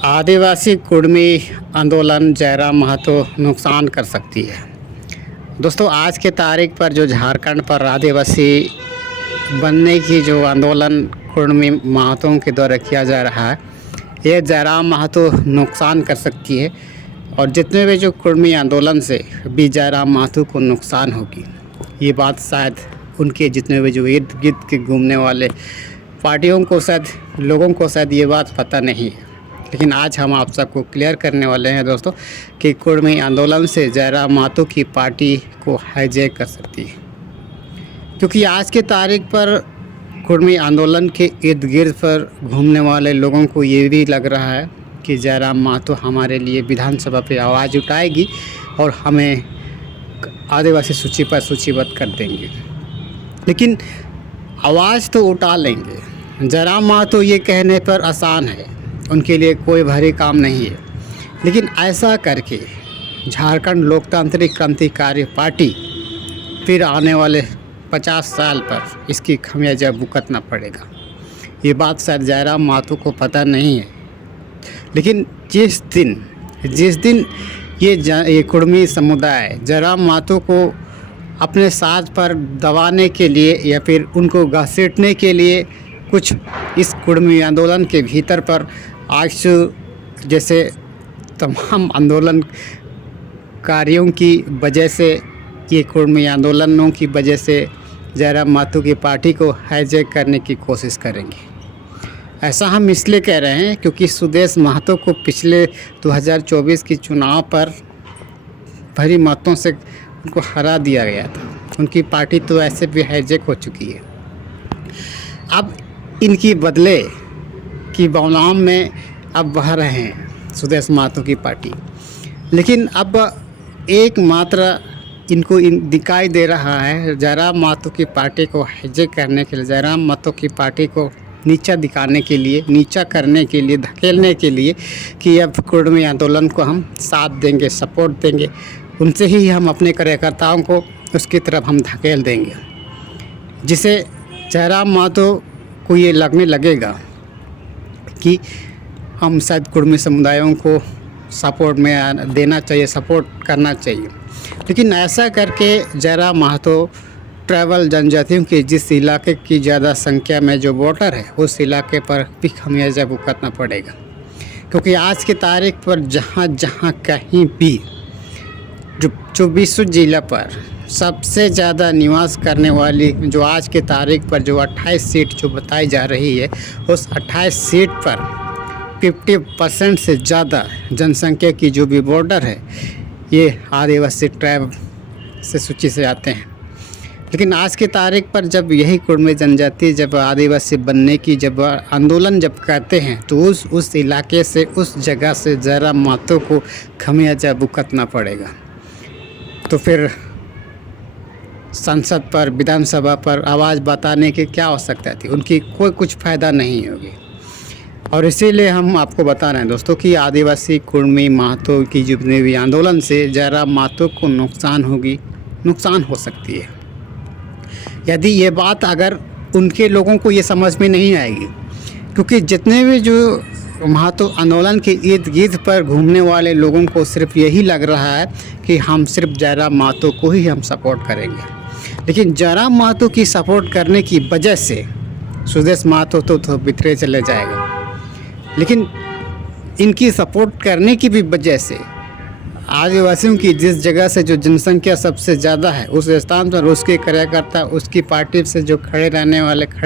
आदिवासी कुर्मी आंदोलन जयराम महतो नुकसान कर सकती है। दोस्तों, आज के तारीख पर जो झारखंड पर आदिवासी बनने की जो आंदोलन कुर्मी महतों के द्वारा किया जा रहा है, ये जयराम महतो नुकसान कर सकती है। और जितने भी जो कुर्मी आंदोलन से भी जयराम महतो को नुकसान होगी, ये बात शायद उनके जितने भी जो इर्द गिर्द के घूमने वाले पार्टियों को शायद लोगों को शायद ये बात पता नहीं है। लेकिन आज हम आप सबको क्लियर करने वाले हैं दोस्तों कि कुर्मी आंदोलन से जयराम महतो की पार्टी को हाईजैक कर सकती है, क्योंकि आज के तारीख पर कुर्मी आंदोलन के इर्द गिर्द पर घूमने वाले लोगों को ये भी लग रहा है कि जयराम महतो हमारे लिए विधानसभा पे आवाज़ उठाएगी और हमें आदिवासी सूची पर सूचीबद्ध कर देंगे। लेकिन आवाज़ तो उठा लेंगे। जयराम महतो ये कहने पर आसान है, उनके लिए कोई भारी काम नहीं है। लेकिन ऐसा करके झारखंड लोकतांत्रिक क्रांतिकारी पार्टी फिर आने वाले 50 साल पर इसकी खमियाजा भुगतना पड़ेगा। ये बात शायद जयराम महतो को पता नहीं है। लेकिन जिस दिन ये कुर्मी समुदाय जयराम महतो को अपने साथ पर दबाने के लिए या फिर उनको घसीटने के लिए कुछ इस कुर्मी आंदोलन के भीतर पर आज जैसे तमाम आंदोलनकारियों की वजह से, ये कुर्मी आंदोलनों की वजह से जयराम महतो की पार्टी को हाईजैक करने की कोशिश करेंगे। ऐसा हम इसलिए कह रहे हैं क्योंकि सुदेश महतो को पिछले 2024 की चुनाव पर भारी मतों से उनको हरा दिया गया था। उनकी पार्टी तो ऐसे भी हाईजैक हो चुकी है। अब इनकी बदले की भावनाओं में अब बह रहे हैं सुदेश महतो की पार्टी। लेकिन अब एकमात्र इनको दिखाई दे रहा है जयराम महतो की पार्टी को हाईजैक करने के लिए, जयराम महतो की पार्टी को नीचा दिखाने के लिए, नीचा करने के लिए, धकेलने के लिए कि अब कुर्मी आंदोलन को हम साथ देंगे, सपोर्ट देंगे, उनसे ही हम अपने कार्यकर्ताओं को उसकी तरफ हम धकेल देंगे। जिसे जयराम महतो को ये लगने लगेगा कि हम शायद कुर्मी समुदायों को सपोर्ट में देना चाहिए, सपोर्ट करना चाहिए। लेकिन ऐसा करके जयराम महतो ट्राइबल जनजातियों के जिस इलाके की ज़्यादा संख्या में जो वोटर है, उस इलाके पर भी खमियाजा भुगतना पड़ेगा। क्योंकि आज की तारीख पर जहाँ कहीं भी जो 24 जिला पर सबसे ज़्यादा निवास करने वाली जो आज के तारीख पर जो 28 सीट जो बताई जा रही है, उस 28 सीट पर 50% से ज़्यादा जनसंख्या की जो भी बॉर्डर है, ये आदिवासी ट्राइब से सूची से आते हैं। लेकिन आज की तारीख पर जब यही कुर्मी जनजाति जब आदिवासी बनने की जब आंदोलन जब करते हैं, तो उस इलाके से, उस जगह से जयराम महतो को खमियाजा भुगतना पड़ेगा। तो फिर संसद पर, विधानसभा पर आवाज़ बताने की क्या आवश्यकता थी? उनकी कोई कुछ फ़ायदा नहीं होगी। और इसीलिए हम आपको बता रहे हैं दोस्तों कि आदिवासी कुर्मी महतो की जितने भी आंदोलन से जयराम महतो को नुकसान हो सकती है। यदि ये बात अगर उनके लोगों को ये समझ में नहीं आएगी, क्योंकि जितने भी जो महतो आंदोलन के इर्द गिर्द पर घूमने वाले लोगों को सिर्फ यही लग रहा है कि हम सिर्फ जयराम महतो को ही हम सपोर्ट करेंगे। लेकिन जयराम महतो की सपोर्ट करने की वजह से सुदेश महतो तो बिखरे चले जाएगा। लेकिन इनकी सपोर्ट करने की भी वजह से आदिवासियों की जिस जगह से जो जनसंख्या सबसे ज़्यादा है, उस स्थान पर उसके कार्यकर्ता, उसकी पार्टी से जो खड़े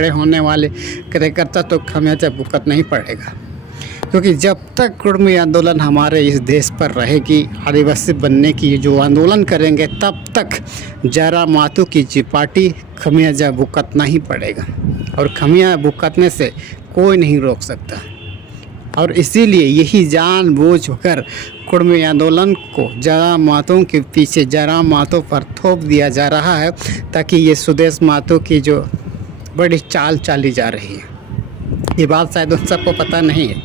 होने वाले कार्यकर्ता तो खमियाजा भुगतना ही पड़ेगा। क्योंकि जब तक कुर्मी आंदोलन हमारे इस देश पर रहेगी, आदिवासी बनने की जो आंदोलन करेंगे, तब तक जयराम महतो की जी पार्टी खमियाजा भुगतना ही पड़ेगा। और खमियाजा भुगतने से कोई नहीं रोक सकता। और इसीलिए यही जानबूझकर कुर्मी आंदोलन को जयराम महतो के पीछे, जयराम महतो पर थोप दिया जा रहा है, ताकि ये सुदेश महतो की जो बड़ी चाल चाली जा रही है, ये बात शायद उन सबको पता नहीं है।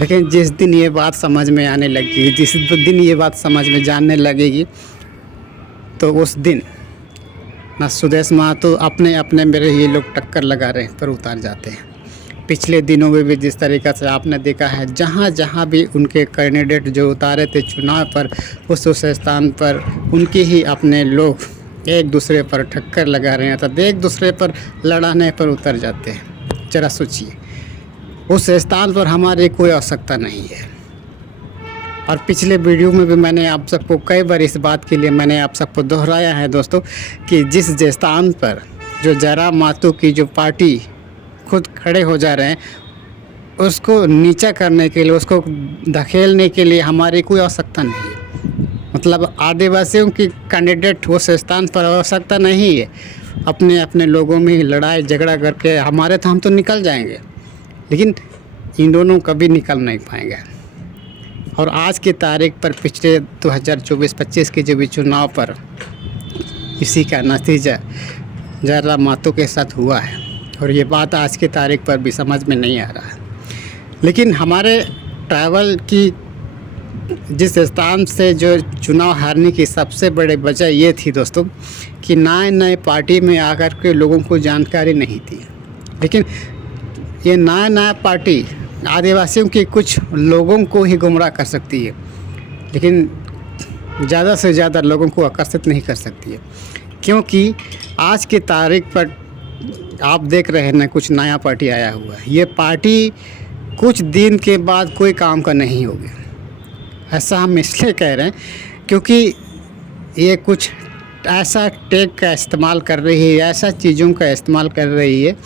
लेकिन जिस दिन ये बात समझ में आने लगेगी, जिस दिन ये बात समझ में जानने लगेगी, तो उस दिन ना सुदेश महतो अपने मेरे ये लोग टक्कर लगा रहे हैं पर उतार जाते हैं। पिछले दिनों में भी जिस तरीक़ा से आपने देखा है, जहाँ जहाँ भी उनके कैंडिडेट जो उतारे थे चुनाव पर, उस स्थान पर उनके ही अपने लोग एक दूसरे पर ठक्कर लगा रहे हैं तथा एक दूसरे पर लड़ाने पर उतर जाते हैं। ज़रा सोचिए, उस स्थान पर हमारी कोई आवश्यकता नहीं है। और पिछले वीडियो में भी मैंने आप सबको कई बार इस बात के लिए मैंने आप सबको दोहराया है दोस्तों, कि जिस स्थान पर जो जयराम माथुर की जो पार्टी खुद खड़े हो जा रहे हैं, उसको नीचा करने के लिए, उसको धकेलने के लिए हमारी कोई आवश्यकता नहीं है। मतलब आदिवासियों की कैंडिडेट उस स्थान पर आवश्यकता नहीं है। अपने अपने लोगों में ही लड़ाई झगड़ा करके हमारे तो हम तो निकल जाएंगे, लेकिन इन दोनों कभी निकल नहीं पाएंगे। और आज की तारीख पर पिछले 2024-25 के जो भी चुनाव पर इसी का नतीजा जयराम माथुर के साथ हुआ है, और ये बात आज की तारीख पर भी समझ में नहीं आ रहा है। लेकिन हमारे ट्रैवल की जिस स्थान से जो चुनाव हारने की सबसे बड़ी वजह ये थी दोस्तों, कि नए नए पार्टी में आकर के लोगों को जानकारी नहीं थी। लेकिन ये नया पार्टी आदिवासियों के कुछ लोगों को ही गुमराह कर सकती है, लेकिन ज़्यादा से ज़्यादा लोगों को आकर्षित नहीं कर सकती है। क्योंकि आज की तारीख पर आप देख रहे हैं ना, कुछ नया पार्टी आया हुआ है। ये पार्टी कुछ दिन के बाद कोई काम का नहीं होगी। ऐसा हम इसलिए कह रहे हैं क्योंकि ये कुछ ऐसा टेक का इस्तेमाल कर रही है, ऐसा चीज़ों का इस्तेमाल कर रही है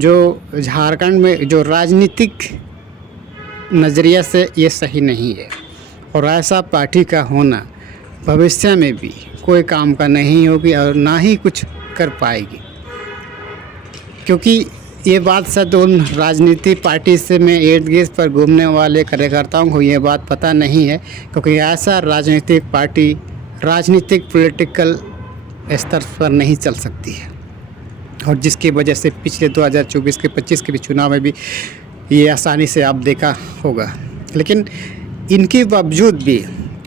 जो झारखंड में जो राजनीतिक नज़रिया से ये सही नहीं है। और ऐसा पार्टी का होना भविष्य में भी कोई काम का नहीं होगी और ना ही कुछ कर पाएगी। क्योंकि ये बात शायद उन राजनीति पार्टी से में इर्द गिर्द पर घूमने वाले कार्यकर्ताओं को ये बात पता नहीं है, क्योंकि ऐसा राजनीतिक पार्टी राजनीतिक पॉलिटिकल स्तर पर नहीं चल सकती है। और जिसकी वजह से पिछले 2024 के 25 के भी चुनाव में भी ये आसानी से आप देखा होगा। लेकिन इनके बावजूद भी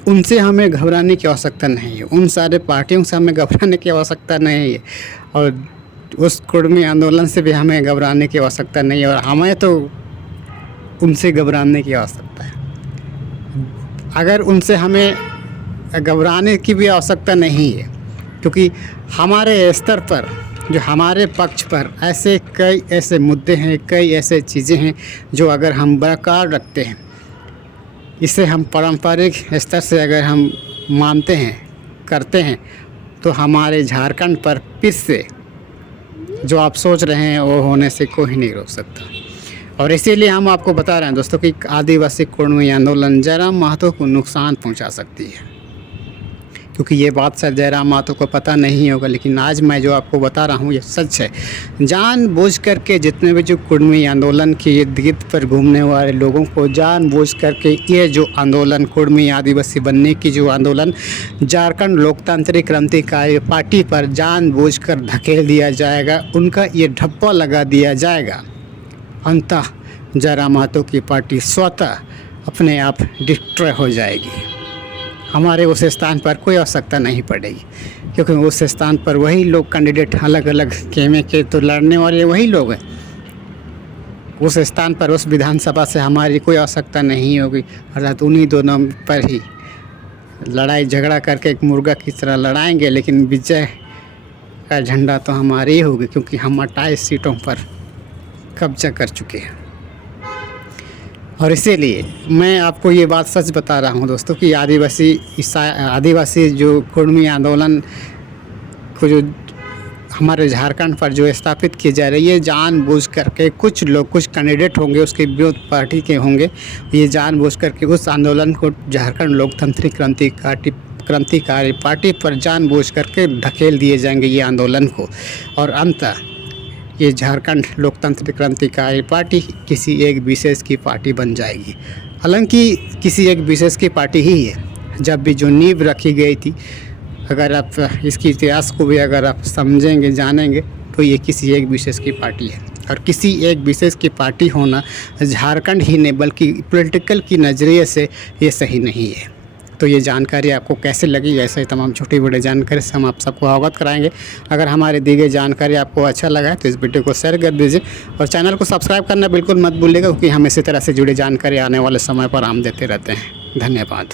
उनसे हमें घबराने की आवश्यकता नहीं है, उन सारे पार्टियों से हमें घबराने की आवश्यकता नहीं है, और उस कुर्मी आंदोलन से भी हमें घबराने की आवश्यकता नहीं है। और हमें तो उनसे घबराने की आवश्यकता है। अगर उनसे हमें घबराने की भी आवश्यकता नहीं है, क्योंकि हमारे स्तर पर जो हमारे पक्ष पर ऐसे कई ऐसे मुद्दे हैं, कई ऐसे चीज़ें हैं जो अगर हम बरकरार रखते हैं, इसे हम पारंपरिक स्तर से अगर हम मानते हैं, करते हैं, तो हमारे झारखंड पर फिर से जो आप सोच रहे हैं वो होने से कोई नहीं रोक सकता। और इसीलिए हम आपको बता रहे हैं दोस्तों कि आदिवासी कुर्मी आंदोलन जयराम माथुर को नुकसान पहुंचा सकती है। क्योंकि ये बात शायद जयराम माथुर को पता नहीं होगा, लेकिन आज मैं जो आपको बता रहा हूँ ये सच है। जानबूझ करके जितने भी जो कुर्मी आंदोलन के इर्द गिर्द पर घूमने वाले लोगों को जानबूझ करके ये जो आंदोलन कुर्मी आदिवासी बनने की जो आंदोलन झारखंड लोकतांत्रिक क्रांतिकारी पार्टी पर जानबूझ कर धकेल दिया जाएगा, उनका ये ढप्पा लगा दिया जाएगा। अंततः जयराम माथुर की पार्टी स्वतः अपने आप डिस्ट्रॉय हो जाएगी। हमारे उस स्थान पर कोई आवश्यकता नहीं पड़ेगी, क्योंकि उस स्थान पर वही लोग कैंडिडेट अलग अलग खेमे के तो लड़ने वाले वही लोग हैं। उस स्थान पर उस विधानसभा से हमारी कोई आवश्यकता नहीं होगी, अर्थात उन्हीं दोनों पर ही लड़ाई झगड़ा करके एक मुर्गा की तरह लड़ाएंगे, लेकिन विजय का झंडा तो हमारी ही होगी, क्योंकि हम 28 सीटों पर कब्जा कर चुके हैं। और इसीलिए मैं आपको ये बात सच बता रहा हूँ दोस्तों कि आदिवासी जो कुर्मी आंदोलन को जो हमारे झारखंड पर जो स्थापित की जा रही है, जानबूझ करके कुछ लोग, कुछ कैंडिडेट होंगे उसके विरोध पार्टी के होंगे, ये जानबूझ करके उस आंदोलन को झारखंड लोकतांत्रिक क्रांतिकारी पार्टी पर जानबूझ करके धकेल दिए जाएंगे ये आंदोलन को। और अंततः ये झारखंड लोकतांत्रिक क्रांतिकारी पार्टी किसी एक विशेष की पार्टी बन जाएगी। हालांकि किसी एक विशेष की पार्टी ही है। जब भी जो नींव रखी गई थी, अगर आप इसकी इतिहास को भी अगर आप समझेंगे, जानेंगे, तो ये किसी एक विशेष की पार्टी है। और किसी एक विशेष की पार्टी होना झारखंड ही नहीं बल्कि पॉलिटिकल की नज़रिए से ये सही नहीं है। तो ये जानकारी आपको कैसे लगी, ऐसे ही तमाम छोटी बड़ी जानकारी से हम आप सबको अवगत कराएंगे। अगर हमारी दी गई जानकारी आपको अच्छा लगा है तो इस वीडियो को शेयर कर दीजिए और चैनल को सब्सक्राइब करना बिल्कुल मत भूलिएगा, क्योंकि हम इसी तरह से जुड़ी जानकारी आने वाले समय पर हम देते रहते हैं। धन्यवाद।